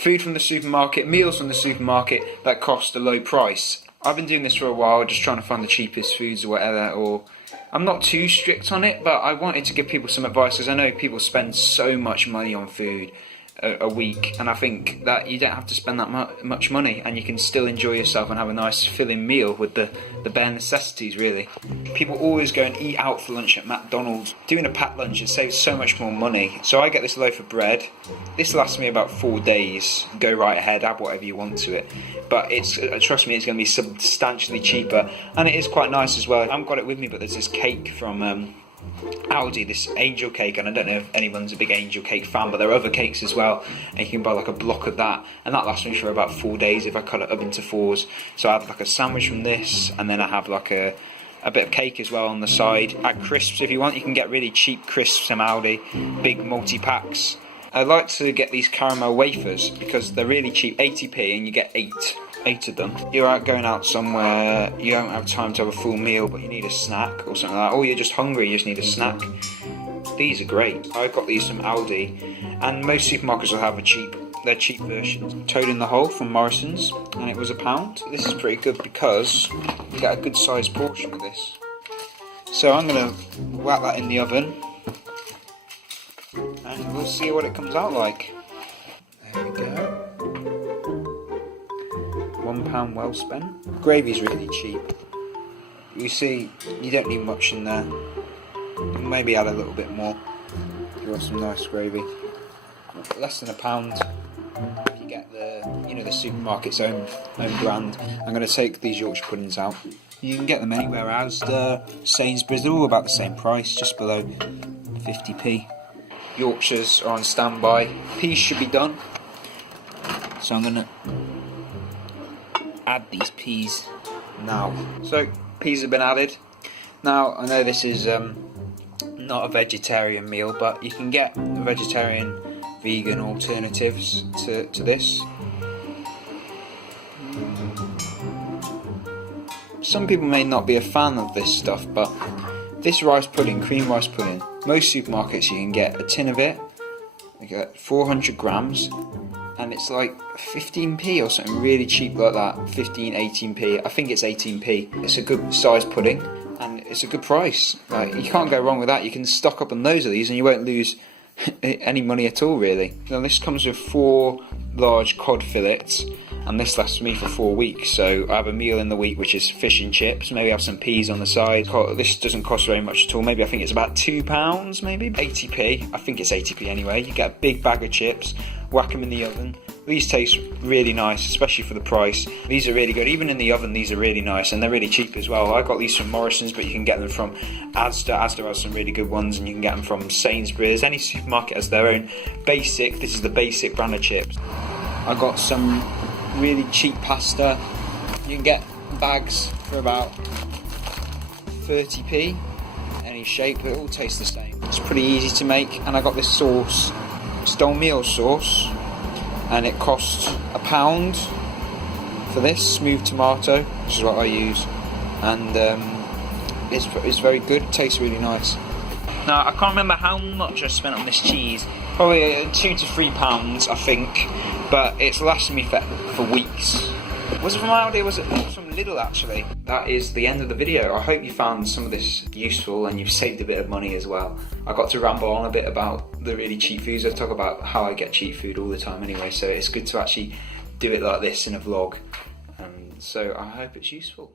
food from the supermarket, meals from the supermarket that cost a low price. I've been doing this for a while, just trying to find the cheapest foods or whatever, or I'm not too strict on it, but I wanted to give people some advice because I know people spend so much money on food a week, and I think that you don't have to spend that much money and you can still enjoy yourself and have a nice filling meal with the bare necessities, really. People always go and eat out for lunch at McDonald's. Doing a packed lunch, it saves so much more money. So I get this loaf of bread. This lasts me about 4 days. Go right ahead, add whatever you want to it, but trust me, it's going to be substantially cheaper, and it is quite nice as well. I haven't got it with me, but there's this cake from Aldi, this angel cake, and I don't know if anyone's a big angel cake fan, but there are other cakes as well, and you can buy like a block of that, and that lasts me for about 4 days if I cut it up into fours. So I have like a sandwich from this, and then I have like a bit of cake as well on the side. Add crisps if you want. You can get really cheap crisps from Aldi, big multi-packs. I like to get these caramel wafers because they're really cheap, 80p, and you get 8 of them. You're out going out somewhere, you don't have time to have a full meal, but you need a snack or something like that, or you're just hungry, you just need a snack. These are great. I got these from Aldi, and most supermarkets will have their cheap versions. Toad in the Hole from Morrison's, and it was £1. This is pretty good because you get a good sized portion of this. So I'm going to whack that in the oven, and we'll see what it comes out like. There we go. £1 well spent. Gravy's really cheap. You see, you don't need much in there. Maybe add a little bit more. You want some nice gravy. Less than £1. If you get the supermarket's own brand. I'm going to take these Yorkshire puddings out. You can get them anywhere. Alastair, Sainsbury's, they're all about the same price, just below 50p. Yorkshires are on standby. Peas should be done. So I'm going to add these peas now. So peas have been added. Now I know this is not a vegetarian meal, but you can get vegetarian, vegan alternatives to this. Some people may not be a fan of this stuff, but this rice pudding, cream rice pudding, most supermarkets you can get a tin of it. You get 400 grams. And it's like 15p or something really cheap like that, 15, 18p, I think it's 18p. It's a good size pudding and it's a good price. Like, you can't go wrong with that. You can stock up on loads of these and you won't lose any money at all, really. Now this comes with 4 large cod fillets, and this lasts me for 4 weeks. So I have a meal in the week which is fish and chips, maybe have some peas on the side. This doesn't cost very much at all. Maybe I think it's about £2, maybe 80p. I think it's 80p anyway. You get a big bag of chips, whack them in the oven. These taste really nice, especially for the price. These are really good. Even in the oven, these are really nice, and they're really cheap as well. I got these from Morrison's, but you can get them from Asda. Asda has some really good ones, and you can get them from Sainsbury's. Any supermarket has their own basic. This is the basic brand of chips. I got some really cheap pasta. You can get bags for about 30p, any shape. They all taste the same. It's pretty easy to make. And I got this sauce, Stone Meal sauce, and it cost £1 for this smooth tomato, which is what I use, and it's very good. It tastes really nice. Now I can't remember how much I spent on this cheese, probably £2 to £3 I think, but it's lasted me for weeks. Was it from Aldi? Was it from Lidl actually? That is the end of the video. I hope you found some of this useful and you've saved a bit of money as well. I got to ramble on a bit about the really cheap foods. I talk about how I get cheap food all the time anyway, so it's good to actually do it like this in a vlog. So I hope it's useful.